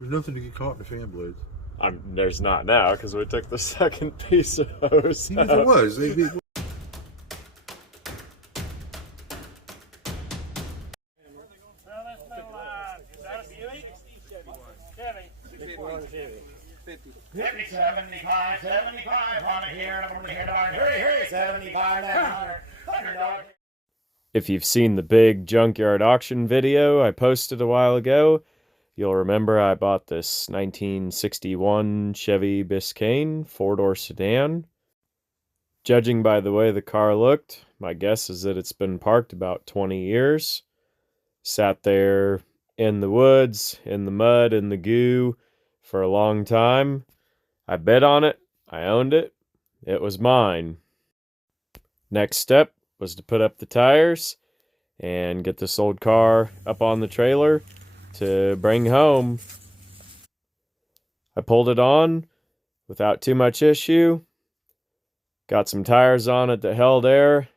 There's nothing to get caught in the fan blades. There's not now because we took the second piece of hose Even if out. it was, Chevy. 75 on it here. I'm over here. Hurry, 75 $100. If you've seen the big junkyard auction video I posted a while ago, you'll remember I bought this 1961 Chevy Biscayne 4-door sedan. Judging by the way the car looked, my guess is that it's been parked about 20 years. Sat there in the woods, in the mud, in the goo for a long time. I bid on it. I owned it. It was mine. Next step was to put up the tires and get this old car up on the trailer to bring home. I pulled it on without too much issue. Got some tires on it that held air.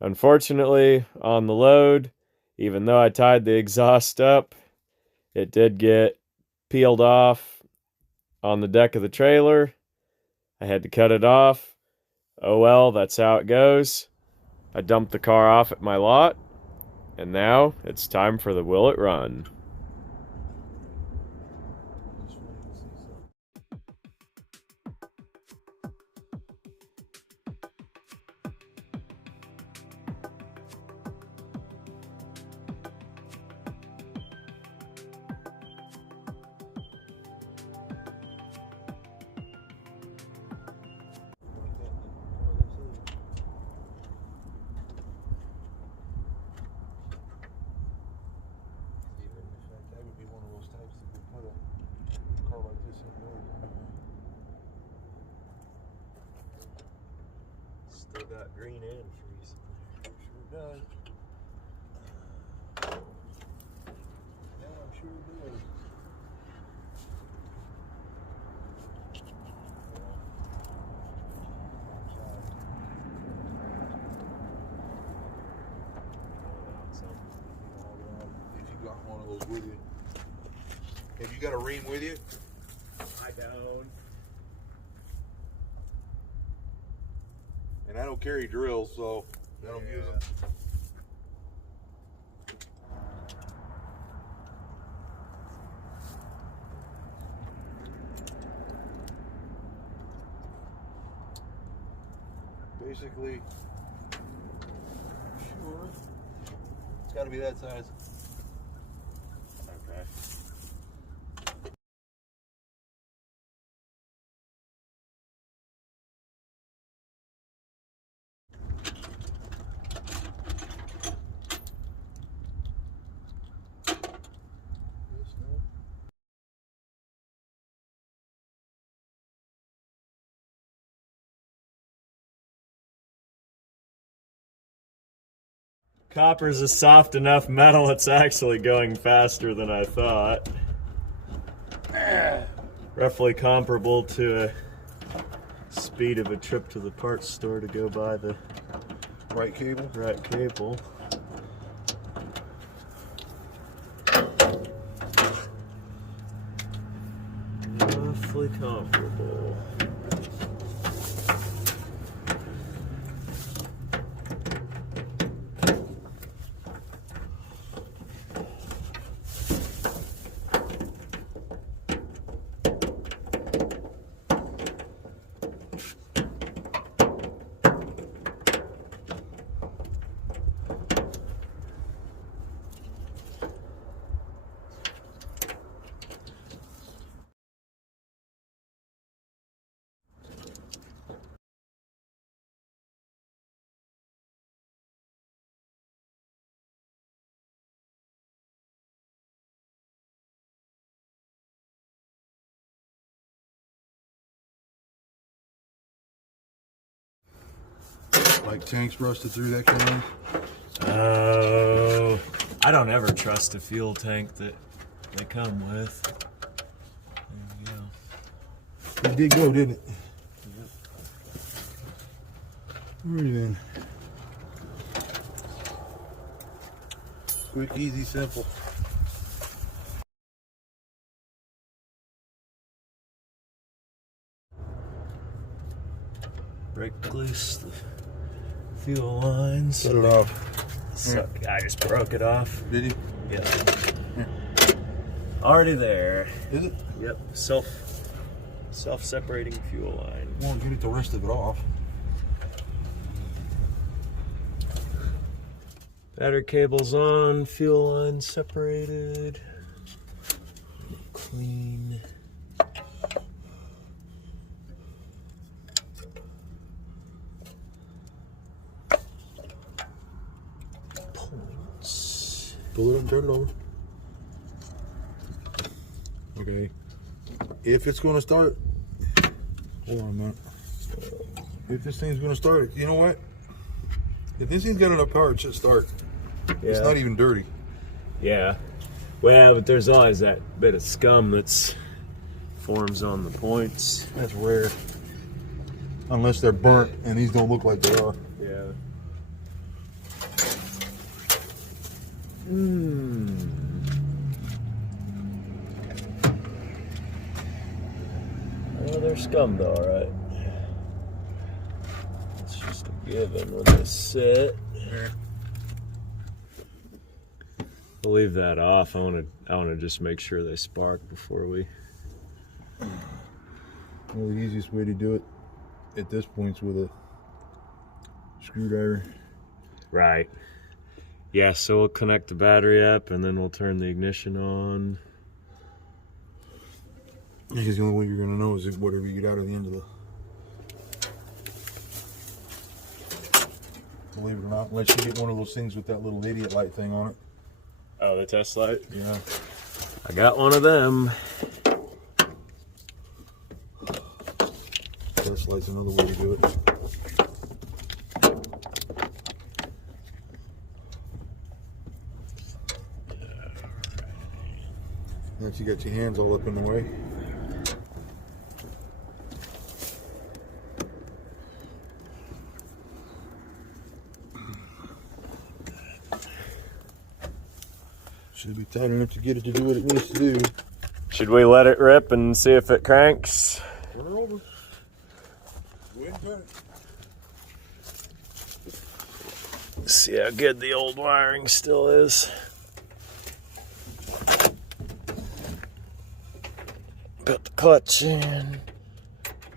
Unfortunately, on the load, even though I tied the exhaust up, it did get peeled off on the deck of the trailer. I had to cut it off. Oh well, that's how it goes. I dumped the car off at my lot, and now it's time for the Will It Run. Still got green and freeze. Sure does. yeah, I'm sure it does. If you got one of those with you. Have you got a ream with you? I don't. And I don't carry drills, so I don't use them. Basically, sure, it's got to be that size. Okay. Copper's a soft enough metal, it's actually going faster than I thought. Roughly comparable to a speed of a trip to the parts store to go buy the Right cable? right cable. Roughly comparable. Like tanks rusted through that kind of thing? Oh, I don't ever trust a fuel tank that they come with. There you go. It did go, didn't it? Alright then. Quick, easy, simple. break loose the fuel lines. Set it off. So, I just broke it off. Did you? Yeah. Already there. Is it? Yep. Self-separating fuel line. Well, get the rest of it off. Battery cables on, fuel line separated. Clean. Points. Pull it up and turn it over. Okay. If it's going to start, hold on a minute. If this thing's going to start, you know what? If this thing's got enough power, it should start. Yeah. It's not even dirty. Yeah. Well, but there's always that bit of scum that's forms on the points. That's rare. Unless they're burnt, and these don't look like they are. Yeah. Well, they're scummed all right. It's just a given when they sit. I'll leave that off. I want to just make sure they spark before we. Well, the easiest way to do it at this point is with a screwdriver. Right. Yeah, so we'll connect the battery up and then we'll turn the ignition on. Because the only way you're going to know is if whatever you get out of the end of the. Believe it or not, unless you get one of those things with that little idiot light thing on it. Oh, the test light? Yeah. I got one of them. Test light's another way to do it. Once you got your hands all up in the way. Should be tight enough to get it to do what it needs to do. Should we let it rip and see if it cranks? Turn her over. Go ahead and turn it. See how good the old wiring still is. Put the clutch in.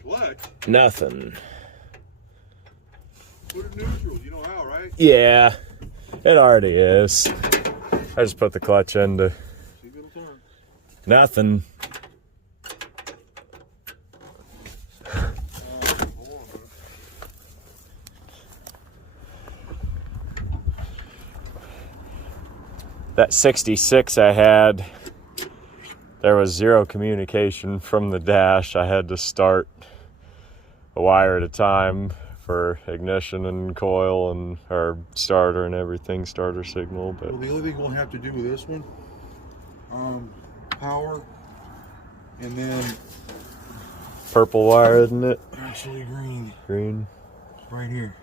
Clutch? Nothing. Put it neutral. You know how, right? Yeah, it already is. I just put the clutch into See if it'll turn. nothing. That 66 I had, there was zero communication from the dash. I had to start a wire at a time for ignition and coil and our starter and everything, starter signal. But Well, the only thing we'll have to do with this one, power, and then purple wire, isn't it? actually green. Green. It's right here.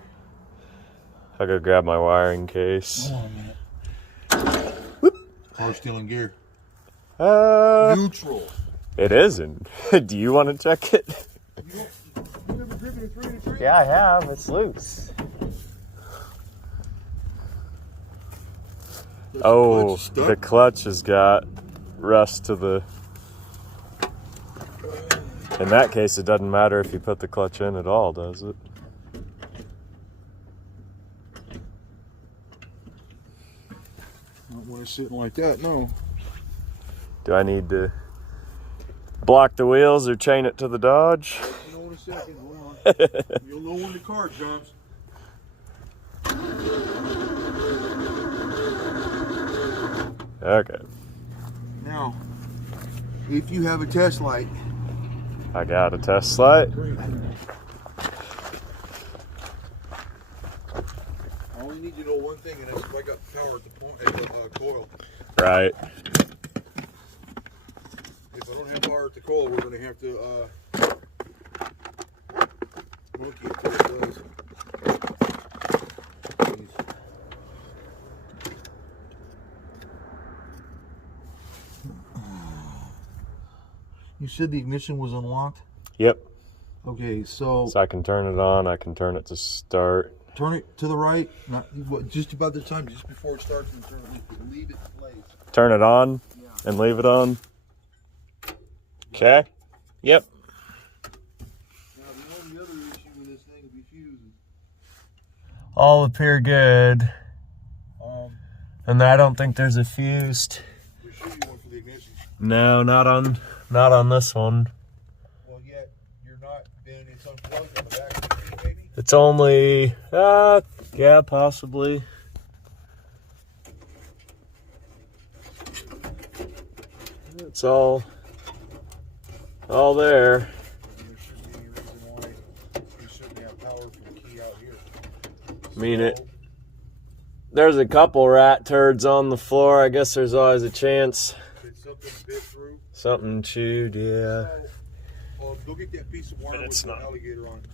I gotta grab my wiring case. Hold on a minute. Car's still in gear. Neutral. It isn't. Do you want to check it? You ever driven a 3-3? Yeah, I have. It's loose. Oh, the clutch has got rust to the. In that case, it doesn't matter if you put the clutch in at all, does it? Not when it's sitting like that, no. Do I need to block the wheels or chain it to the Dodge? You know in a second, hold on. You'll know when the car jumps. Okay. Now, if you have a test light, I got a test light. I only need you to know one thing, and that's if I got power at the point at the coil. Right. If I don't have power at the coil, we're going to have to monkey it till it does. You said the ignition was unlocked? Yep. Okay, so I can turn it on, I can turn it to start. turn it to the right, not just about the time, just before it starts, and turn it, leave it in place. Turn it on and leave it on. Okay. Yep. Now, the only other issue with this thing would be fuses. All appear good. And I don't think there's a fuse. There should be one for the ignition. No, not on this one. Well, yet you're not. Then it's unplugged on the back of the screen, maybe. It's only, yeah, possibly. It's all there. There shouldn't be any reason why you shouldn't have power from the key out here. I mean, there's a couple rat turds on the floor. I guess there's always a chance. Did something bit through? Something chewed, yeah. Go get that piece of wire with the alligator on it.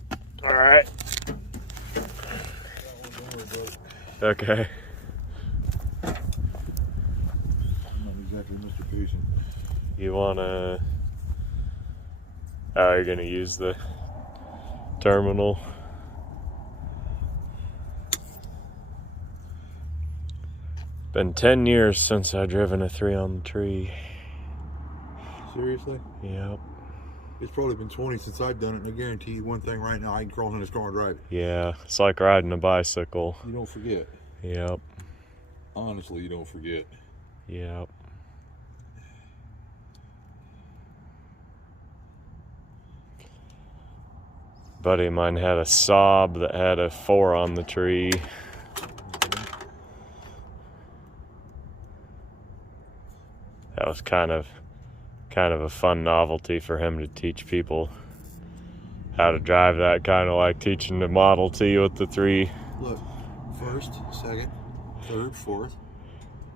All right. That one's on the boat. Okay. I'm not exactly Mr. Patient. You wanna? Oh, you're gonna use the terminal. Been 10 years since I've driven a 3 on the tree. Seriously? Yep. It's probably been 20 since I've done it, and I guarantee you one thing right now, I can crawl in this car and drive it. Yeah, it's like riding a bicycle. You don't forget. Yep. Honestly, you don't forget. Yep. Buddy of mine had a Saab that had a 4 on the tree. That was kind of a fun novelty for him to teach people how to drive that, kind of like teaching the Model T with the 3. Look, first, second, third, fourth,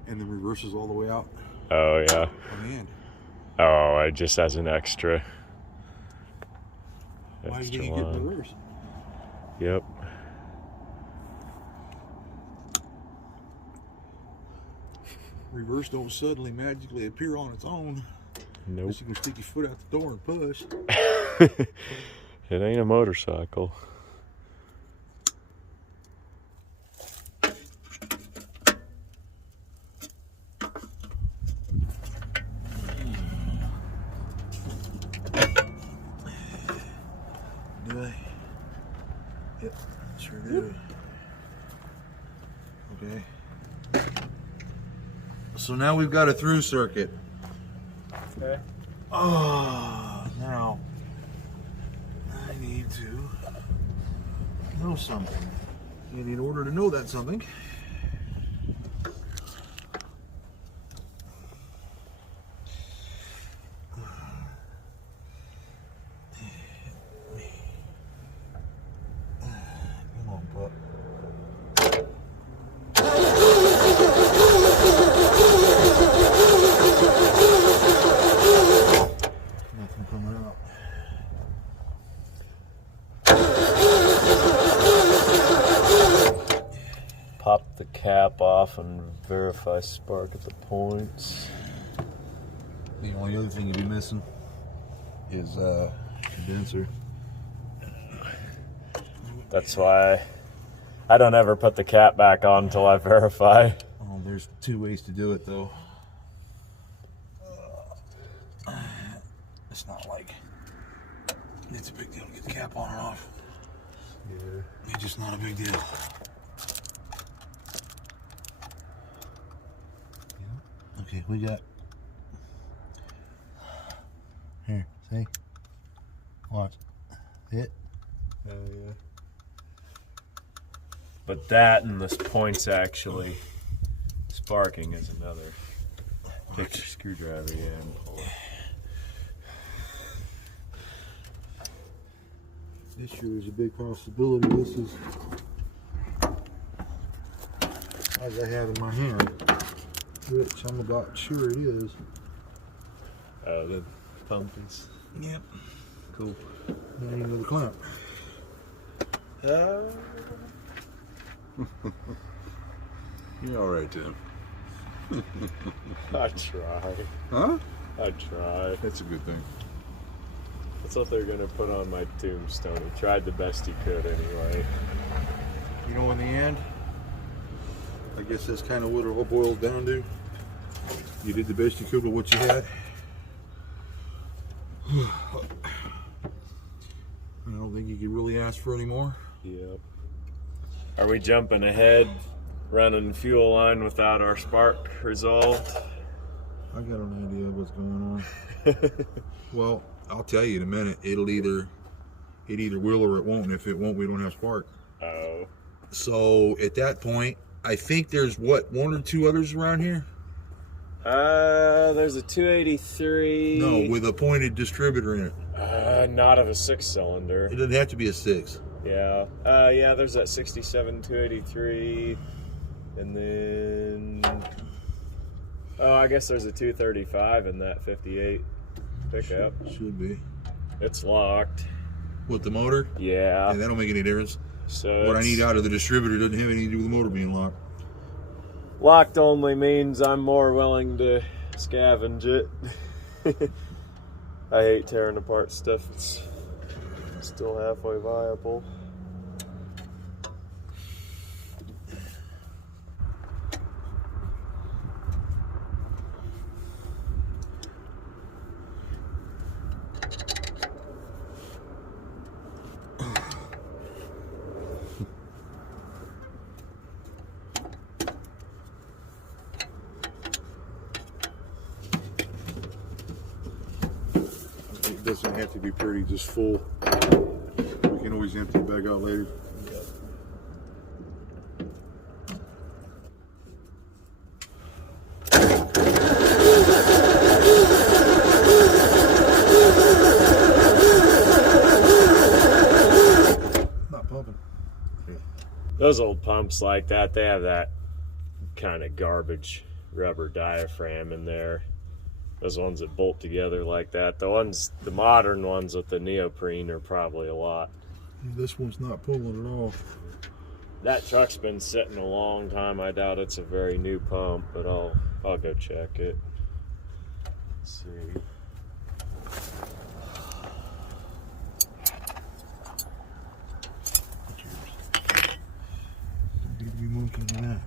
and then reverses all the way out Oh yeah. on the end. Oh, it just has an extra. Why did Extra you get line. reverse? Yep. Reverse don't suddenly magically appear on its own. Nope. Unless you can stick your foot out the door and push. It ain't a motorcycle. Do I? Yep, sure do. Okay. So now we've got a through circuit. Okay. Oh, now I need to know something. And in order to know that something, come on, pup. Nothing coming out. Pop the cap off and verify spark at the points. The only other thing you'd be missing is condenser. That's why I don't ever put the cap back on until I verify. Oh, there's 2 ways to do it though. It's not like it's a big deal to get the cap on or off. Yeah. It's just not a big deal. Okay, we got here. See? Watch it. Oh yeah. But that and this points actually sparking is another. Take your screwdriver and pull it. This sure is a big possibility. This is, as I have in my hand, which I'm about sure it is. The pump is. Yep. Cool. Not even with a clamp. You're all right, Tim. I try. Huh? I try. That's a good thing. That's what they're gonna put on my tombstone. He tried the best he could anyway. You know, in the end, I guess that's kind of what it all boils down to. You did the best you could with what you had. I don't think you could really ask for any more. Yep. Are we jumping ahead, running fuel line without our spark resolved? I got an idea of what's going on. Well, I'll tell you in a minute. It either will or it won't. And if it won't, we don't have spark. Oh. So at that point, I think there's what, one or two others around here? There's a 283. No, with a pointed distributor in it. Not of a 6-cylinder. It doesn't have to be a 6. Yeah. Yeah, there's that 67 283. And then... Oh, I guess there's a 235 in that 58 pickup. Should be. It's locked. With the motor? Yeah. Yeah, that don't make any difference. So what I need out of the distributor doesn't have anything to do with the motor being locked. Locked only means I'm more willing to scavenge it. I hate tearing apart stuff that's still halfway viable. It doesn't have to be pretty, just full. We can always empty it back out later. Not pumping. Those old pumps like that, they have that kind of garbage rubber diaphragm in there. Those ones that bolt together like that. The modern ones with the neoprene are probably a lot. This one's not pulling at all. That truck's been sitting a long time. I doubt it's a very new pump, but I'll go check it. Let's see. Need to be moving to that.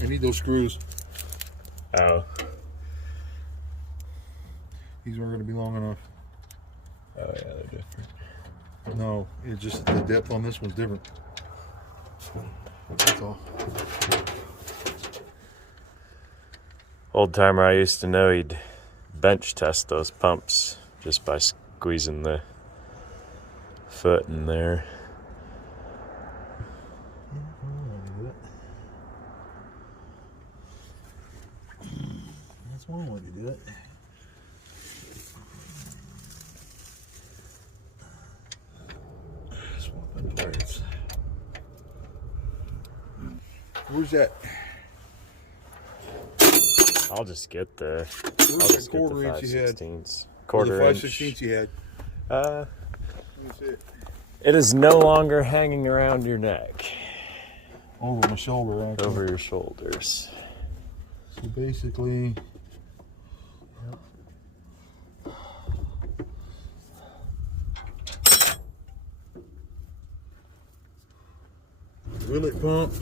I need those screws. Oh. These aren't going to be long enough. Oh yeah, they're different. No, it's just the depth on this one's different. That's all. Old timer I used to know, he'd bench test those pumps just by squeezing the foot in there. That's one way to do it. Swapping parts. Where's that? I'll just get the. Where's I'll the just get the quarter inch you had? 5/16. The Quarter 5/16 inch. you had. Uh, Let me see it. it is no longer hanging around your neck. Over my shoulder, actually. Over your shoulders. So basically, Willet pump.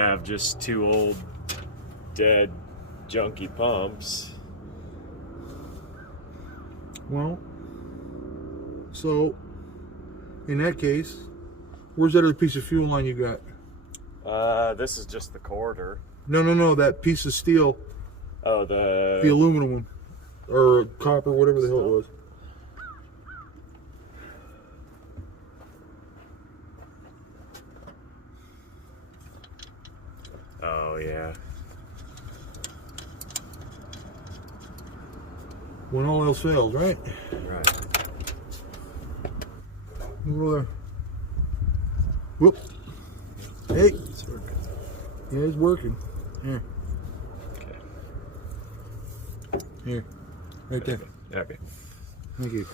have just two old, dead, junky pumps. Well, so in that case, where's that other piece of fuel line you got? This is just the corridor. No, that piece of steel. Oh, the aluminum one, or copper, whatever the hell it was. Oh, yeah. When all else fails, right? Right. Over there. Whoop. Hey. It's working. Yeah, it's working. Here. Okay. Here. Right there. Okay. Thank you.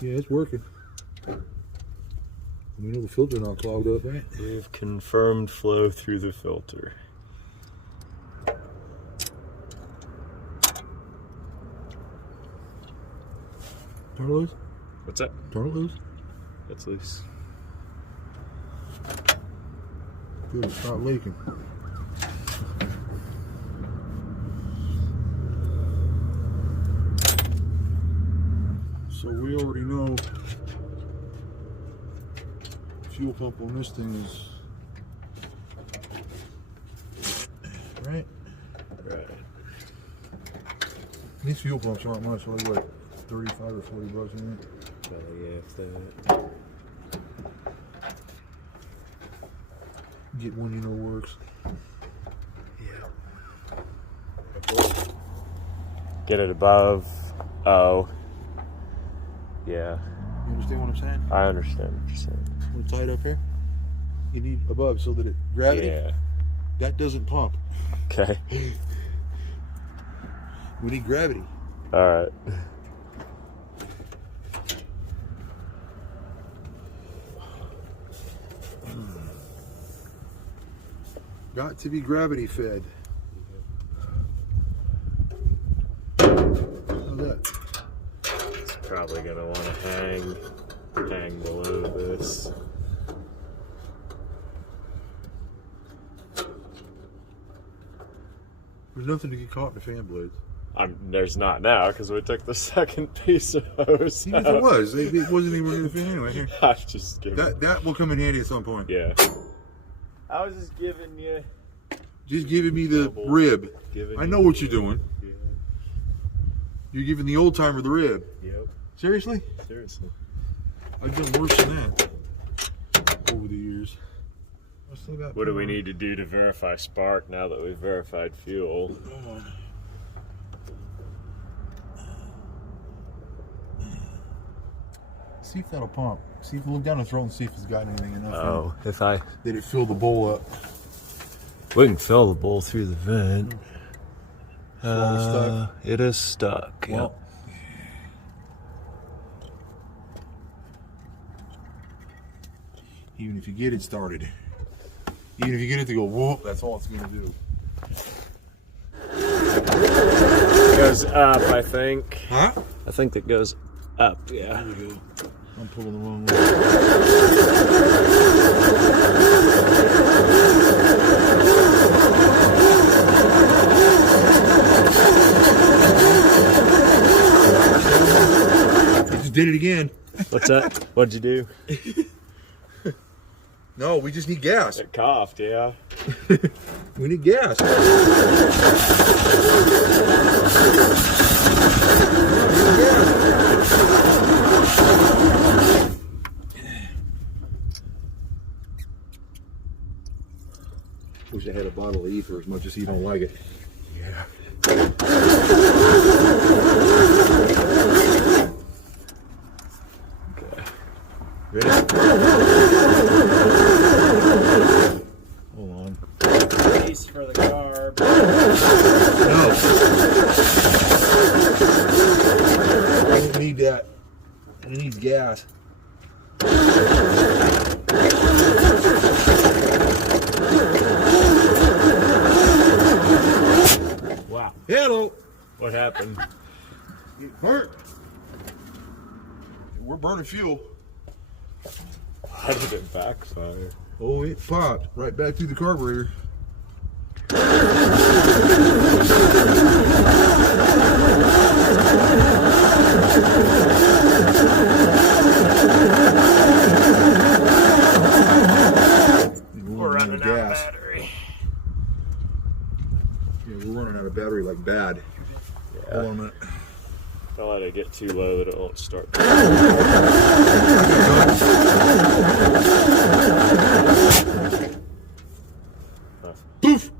Yeah, it's working. We know the filter not clogged up, right? We've confirmed flow through the filter. Turn it loose? What's that? Turn it loose? It's loose. Good, stop leaking. So we already know fuel pump on this thing is right. Right. These fuel pumps aren't much, like what, 35 or 40 bucks in it. Yeah, if that. Get one you know works. Yeah. Get it above. Oh. Yeah. You understand what I'm saying? I understand what you're saying. When it's tight up here, you need above so that gravity, Yeah. that doesn't pump. Okay. We need gravity. Alright. Got to be gravity fed. How's that? It's probably gonna want to hang below this. There's nothing to get caught in the fan blades. There's not now because we took the second piece of hose Even if out. it was, it wasn't even in the fan anyway. Here. I'm just giving. That will come in handy at some point. Yeah. I was just giving you. Just giving me the Double. rib. Giving I you know what the- you're doing. Yeah. You're giving the old timer the rib. Yep. Seriously? Seriously. I've done worse than that over the years. I still got What do we power. need to do to verify spark now that we've verified fuel? Hold on. See if that'll pump. See if look down the throat and see if it's got anything enough. Oh, if I. Did it fill the bowl up? We can fill the bowl through the vent. all stuck? It is stuck. Well, even if you get it started, even if you get it to go whoop, that's all it's gonna do. It goes up, I think. Huh? I think it goes up, yeah. There you go. I'm pulling the wrong way. You just did it again. What's that? What'd you do? No, we just need gas. It coughed, yeah. We need gas. Wish I had a bottle of ether as much as you don't like it. Yeah. Okay. Ready? Hold on. Piece for the carb. No. I don't need that. It needs gas. Wow. Hello. What happened? Get hurt. We're burning fuel. How did it backfire? Oh, it popped right back through the carburetor. We're running out of battery. Yeah, we're running out of battery like bad. Yeah. Hold on a minute. Don't let it get too low that it won't start. Poof!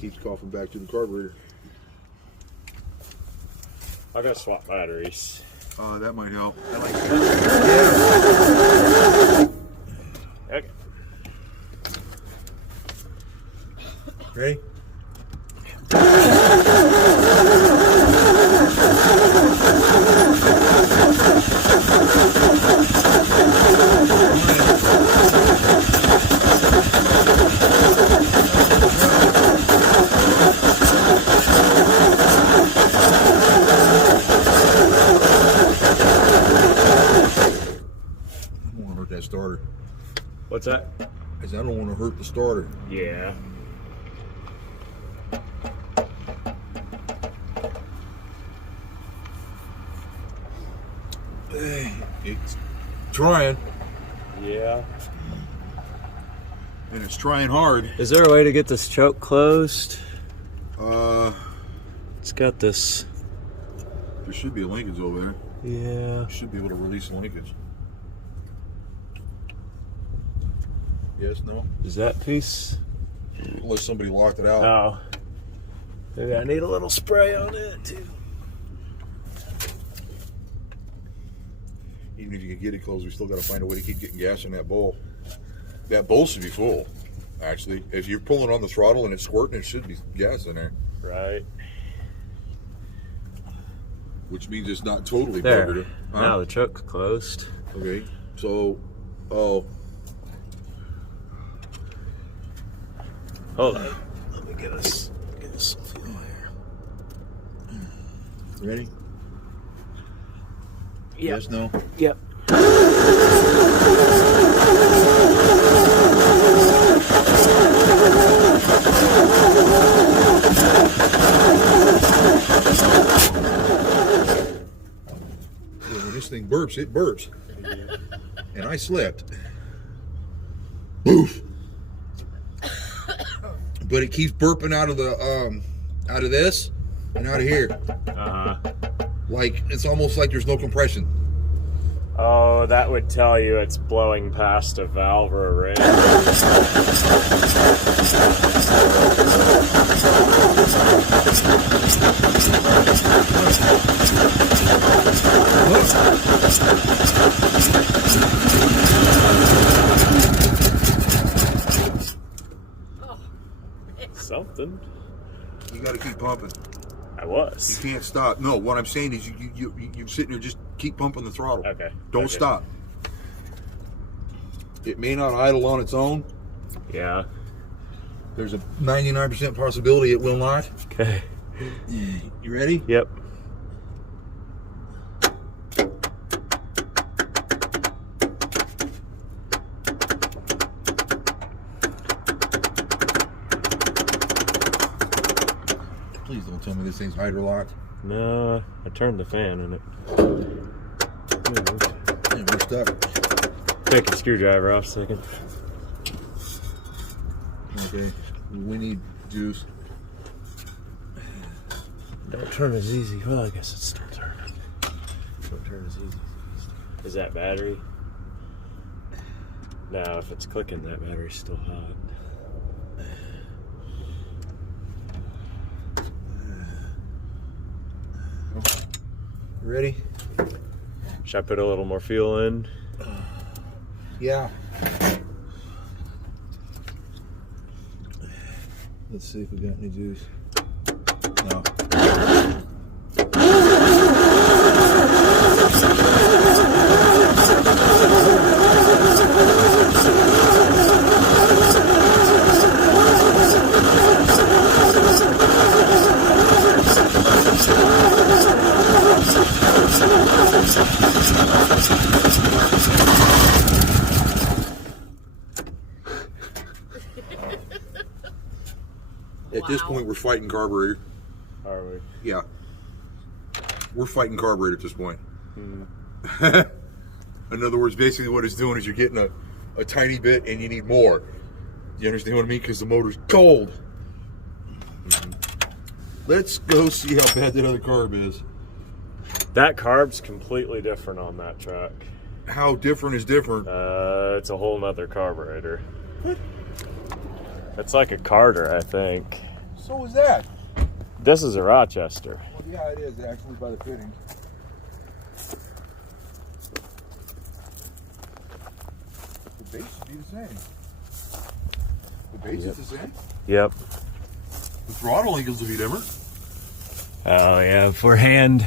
Keeps coughing back to the carburetor. I gotta swap batteries. That might help. Okay. Ready? I don't want to hurt that starter. What's that? I don't want to hurt the starter. Yeah. It's trying, Yeah. and it's trying hard. Is there a way to get this choke closed? It's got this. There should be a linkage over there. Yeah. Should be able to release the linkage. Yes, no? Is that piece? Unless somebody locked it out. Oh. Maybe I need a little spray on it too. Even if you can get it closed, we still got to find a way to keep getting gas in that bowl. That bowl should be full, actually. If you're pulling on the throttle and it's squirting, it should be gas in there. Right. Which means it's not totally There. buggered. Huh? Now the choke's closed. Okay, so, oh, Hold on. Let me get us some fuel here. ready? Yep. Yes, no? Yep. When this thing burps, it burps. And I slipped. Oof. But it keeps burping out of the out of this and out of here. Like it's almost like there's no compression. Oh, that would tell you it's blowing past a valve or a ring. Something. You got to keep pumping. I was. You can't stop. No, what I'm saying is you're sitting there, just keep pumping the throttle. Okay. Don't Okay. stop. It may not idle on its own. Yeah. There's a 99% possibility it will not. Okay. You ready? Yep. Please don't tell me this thing's hydrolocked. No, I turned the fan in it. Yeah, we're stuck. Take your screwdriver off a second. Okay. We need juice. Don't turn as easy. Well, I guess it's still turning. Don't turn as easy. Is that battery? No, if it's clicking, that battery's still hot. You ready? Should I put a little more fuel in? Yeah. Let's see if we got any juice. No. At this point, we're fighting carburetor. Are we? Yeah. We're fighting carburetor at this point. In other words, basically what it's doing is you're getting a tiny bit and you need more. You understand what I mean? Because the motor's cold. Let's go see how bad that other carb is. That carb's completely different on that truck. How different is different? It's a whole nother carburetor. What? It's like a Carter, I think. So is that. This is a Rochester. Well, yeah, it is actually by the fittings. The base should be the same. The base is the same. Yep. The throttle angles will be different. Oh yeah, for hand.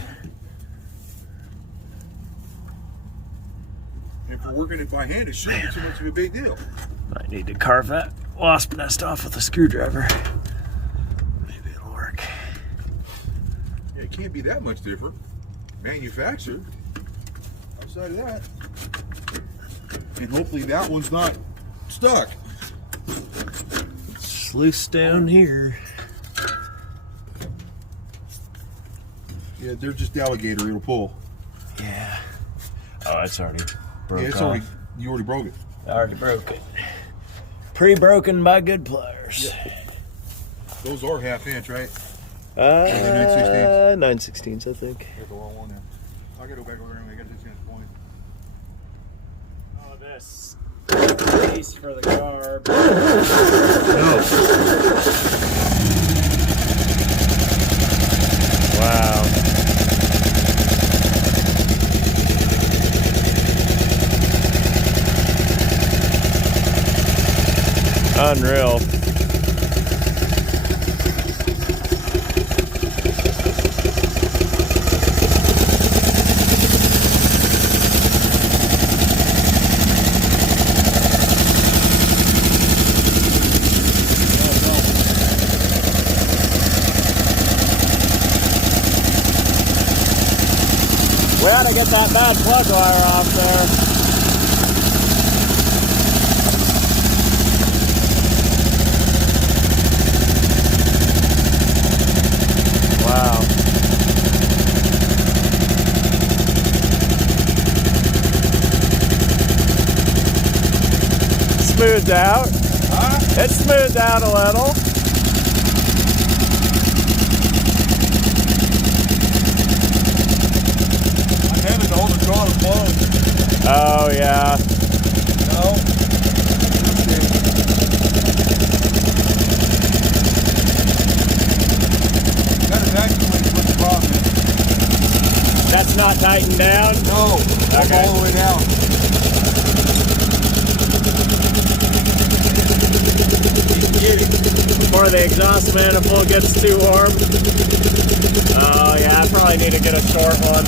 And if we're working it by hand, it shouldn't be too much of a big deal. I need to carve that wasp nest off with a screwdriver. Maybe it'll work. Yeah, it can't be that much different. Manufactured. Outside of that. And hopefully that one's not stuck. It's loose down here. Yeah, they're just alligator, it'll pull. Yeah. Oh, it's already broke Yeah, it's off. already, you already broke it. I already broke it. Pre-broken by Goodpliers. Yeah. Those are 1/2 inch, right? 9/16, I think. Got the wrong one there. I gotta go back over there and I got this guy's point. Oh, this piece for the carb. Wow. Unreal. We ought to get that bad plug wire off there. Wow. Smoothed out. Huh? It smoothed out a little. I'm having to hold the throttle closed. Oh, yeah. No. Got it actually what the problem is. That's not tightened down? No. Okay. All the way down. Before the exhaust manifold gets too warm. Oh yeah, I probably need to get a short one.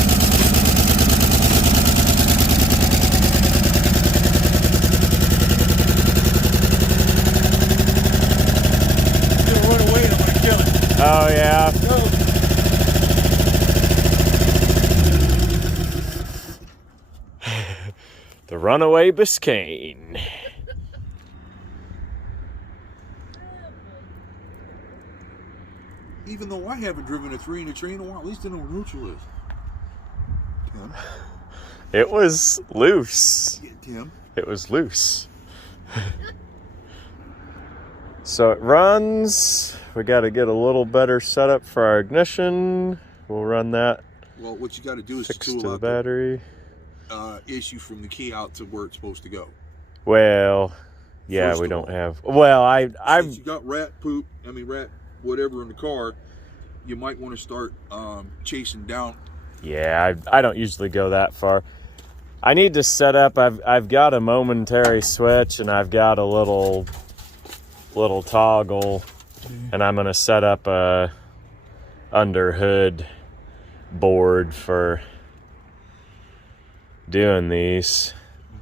It's gonna run away and I'm gonna kill it. Oh yeah. The runaway Biscayne. Even though I haven't driven a 3 in a train in a while, at least I know where neutral is. Tim? It was loose. Yeah, Tim. It was loose. So it runs. We got to get a little better setup for our ignition. We'll run that. Well, what you got to do is Fixed tool to the out battery. the issue from the key out to where it's supposed to go. Well, yeah, First we of don't all, have. Well, Since you got rat whatever in the car, you might want to start chasing down. Yeah, I don't usually go that far. I need to set up. I've got a momentary switch and I've got a little toggle, and I'm gonna set up a under hood board for doing these.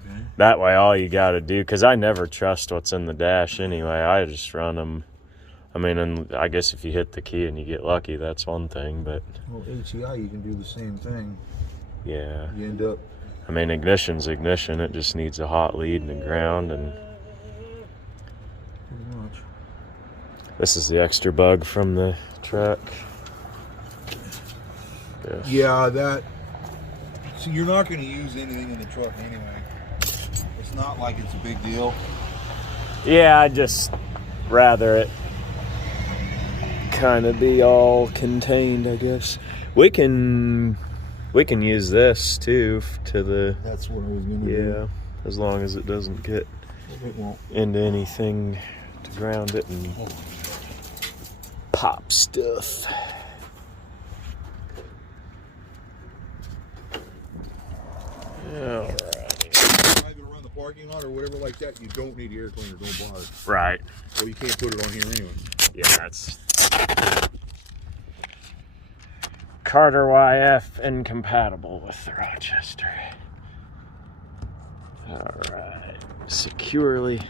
Okay. That way, all you got to do, because I never trust what's in the dash anyway. I just run them. I mean, and I guess if you hit the key and you get lucky, that's one thing, but... Well, HEI, you can do the same thing. Yeah. You end up... I mean, ignition's ignition. It just needs a hot lead and a ground, and... Pretty much. This is the extra bug from the truck. Yes. Yeah, that. So you're not going to use anything in the truck anyway. It's not like it's a big deal. Yeah, I'd just rather it kind of be all contained, I guess. We can use this too to the. That's what I was going to do. Yeah, as long as it doesn't get It won't. into anything to ground it and pop stuff. Alright. Either around the parking lot or whatever like that, you don't need air cleaner, no bars. Right. So you can't put it on here anyway. Yeah, that's Carter YF incompatible with the Rochester. Alright. Securely.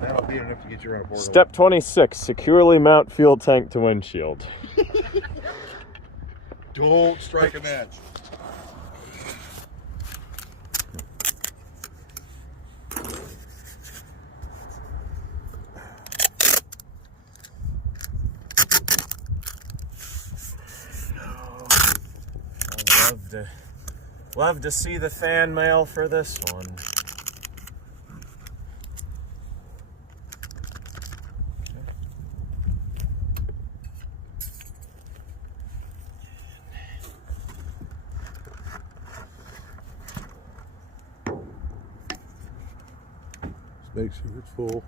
That'll be enough to get you around a parking Step 26. Securely mount fuel tank to windshield. lot. Don't strike a match. Love to see the fan mail for this one. Make sure it's full.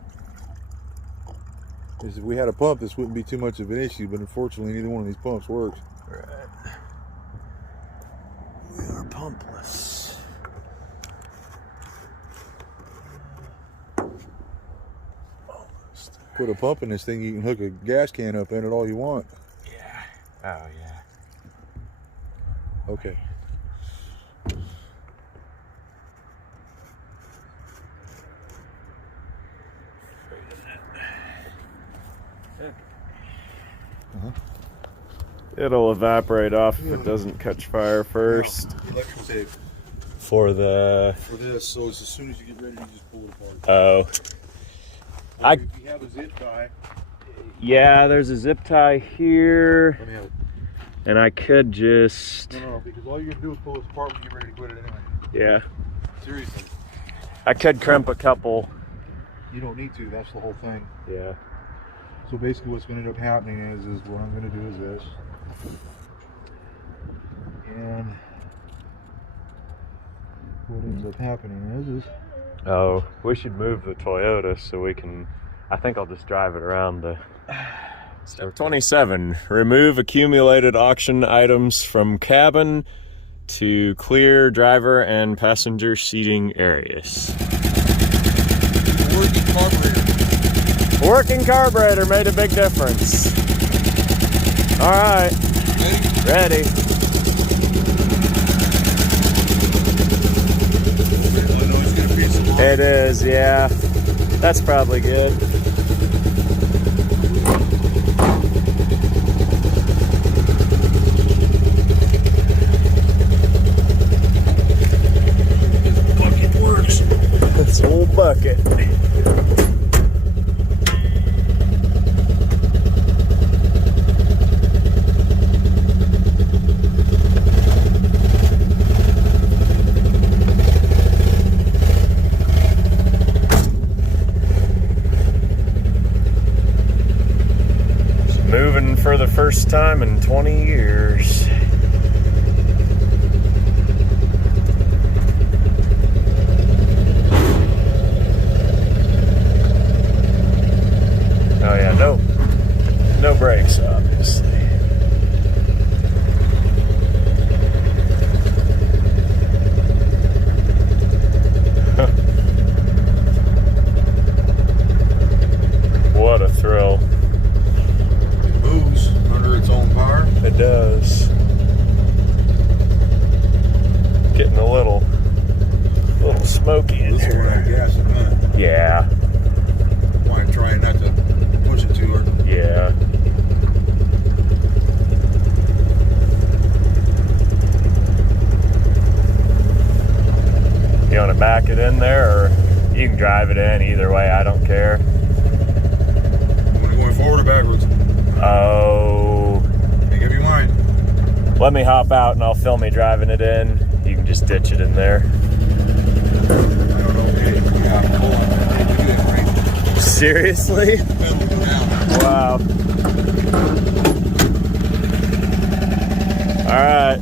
Because if we had a pump, this wouldn't be too much of an issue, but unfortunately, neither one of these pumps works. Right. We are pumpless. Almost there. Put a pump in this thing, you can hook a gas can up in it all you want. Yeah. Oh, yeah. Okay. It'll evaporate off if it doesn't catch fire first. Electrical tape For the... for this, so as soon as you get ready, you just pull it apart. Oh. If you have a zip tie, Yeah, there's a zip tie here. let me have it. And I could just... No, because all you're gonna do is pull this apart when you get ready to quit it anyway. Yeah. Seriously. I could crimp a couple. You don't need to, that's the whole thing. Yeah. So basically what's gonna end up happening is what I'm gonna do is this. And what ends up happening is Oh, we should move the Toyota so we can... I think I'll just drive it around the... Step 27. Remove accumulated auction items from cabin to clear driver and passenger seating areas. working carburetor. Working carburetor made a big difference. All right. Ready. It is, yeah. That's probably good. Bucket works. This old bucket. Moving for the first time in 20 years. Oh yeah, no brakes, obviously. What a thrill. It moves under its own power. It does. Getting a little smoky in This will run out of here. gas in a minute. Yeah, Why I'm trying not to push it too hard. yeah. You want to back it in there, or you can drive it in either way, I don't care. You want to go in Forward or backwards? Oh. Make up your mind. Let me hop out and I'll film me driving it in. You can just ditch it in there. I don't know. Hey, yeah, hold on. Hey, look at that brake. Seriously? Pedal down. Wow. All right.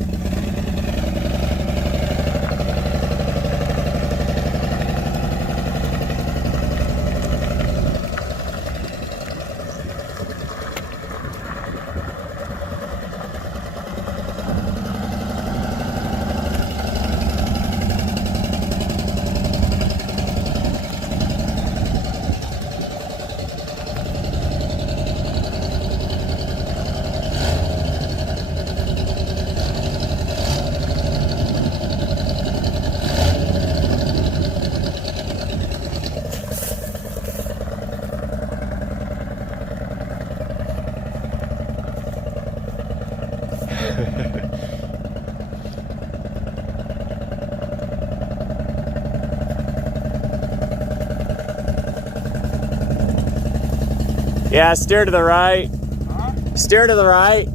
Yeah, steer to the right. Huh? Steer to the right.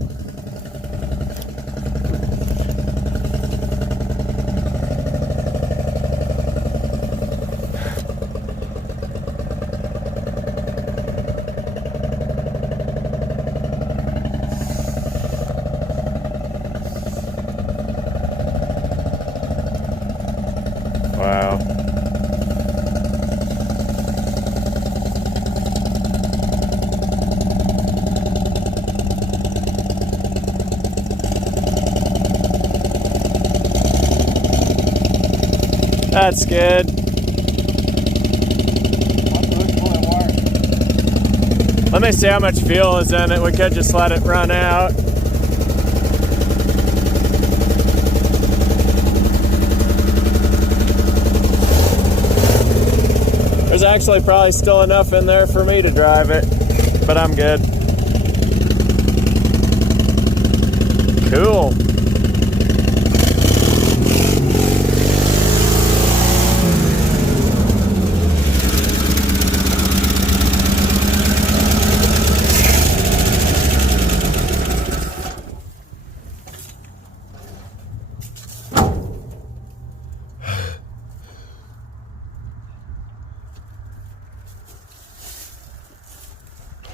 Wow. That's good. Let me see how much fuel is in it. We could just let it run out. There's actually probably still enough in there for me to drive it, but I'm good. Cool.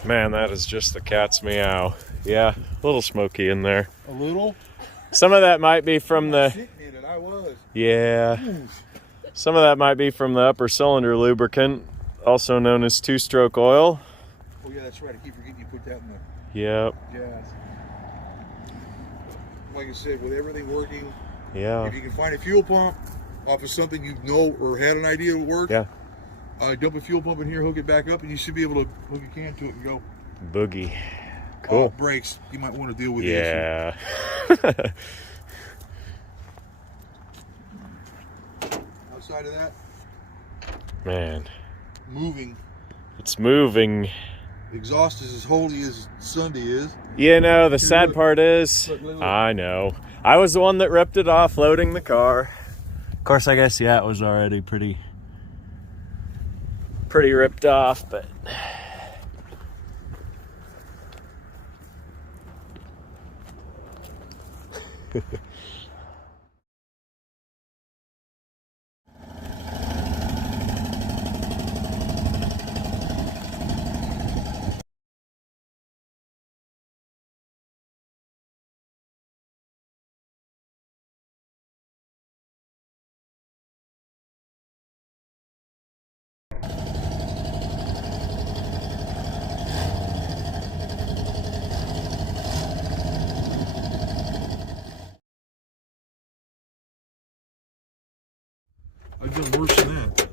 Man, that is just the cat's meow. Yeah, a little smoky in there. A little? Some of that might be from the... Sitting in it, I was. Yeah. Some of that might be from the upper cylinder lubricant, also known as two-stroke oil. Oh yeah, that's right. I keep forgetting you put that in the Yep. gas. Like I said, with everything working, Yeah. if you can find a fuel pump off of something you know or had an idea would work, Yeah. dump a fuel pump in here, hook it back up, and you should be able to hook a can to it and go. Boogie. Cool. Brakes, you might want to deal with Yeah. the issue. Outside of that, Man, moving. it's moving. Exhaust is as holy as Sunday is. You know, the sad part is, look. I know. I was the one that ripped it off loading the car. Of course, I guess, yeah, it was already pretty ripped off, but... I've done worse than that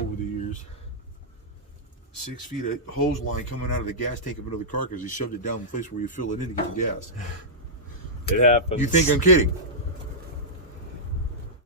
over the years. 6 feet of hose line coming out of the gas tank of another car because he shoved it down the place where you fill it in to get the gas. It happens. You think I'm kidding?